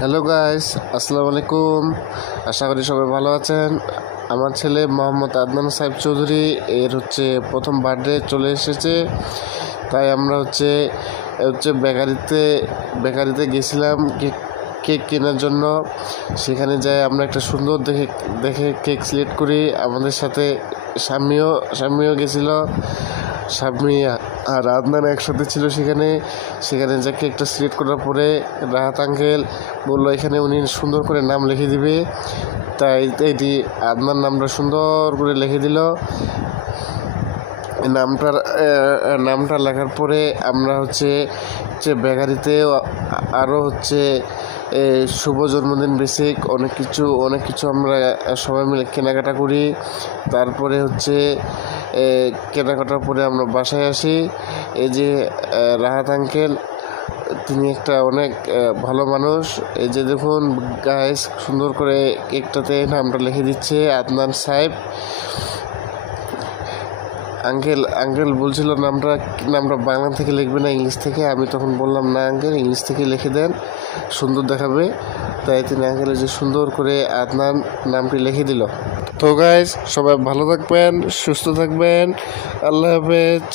Hello guys, আসসালামু আলাইকুম। আশা করি সবাই ভালো আছেন। আমার ছেলে মোহাম্মদ আদনান সাহেব চৌধুরী এর প্রথম বার্থডে চলে এসেছে। তাই আমরা বেকারিতে গেছিলাম কেক কেনার জন্য। সেখানে যাই আমরা একটা সুন্দর দেখে কেক সিলেক্ট করি। আমাদের সাথে স্বামীও গেছিল। স্বামী আর আদনান একসাথে ছিল সেখানে যে কেকটা সিলেক্ট করার পরে রাহাত আঙ্কেল বললো এখানে উনি সুন্দর করে নাম লিখে দিবে। তাই এটি আদনান নামটা সুন্দর করে লিখে দিল। নামটা লেখার পরে আমরা বেকারিতে আরও শুভ জন্মদিন বেসিক অনেক কিছু আমরা সবাই মিলে কেনাকাটা করি। তারপরে কেনাকাটার পরে আমরা বাসায় আসি। এই যে রাহাত আঙ্কেল, তিনি একটা অনেক ভালো মানুষ। এই যে দেখুন গাইস, সুন্দর করে কেকটাতে নামটা লিখে দিচ্ছে আদনান সাহেব। আঙ্কেল বলছিল নামটা বাংলা থেকে লিখবে না ইংলিশ থেকে। আমি তখন বললাম না আঙ্কেল, ইংলিশ থেকে লিখে দেন, সুন্দর দেখাবে। তাই তিনি আঙ্কেল যে সুন্দর করে আদনান নামটি লিখে দিল। তো গাইস, সবাই ভালো থাকবেন, সুস্থ থাকবেন। আল্লাহ হাফেজ।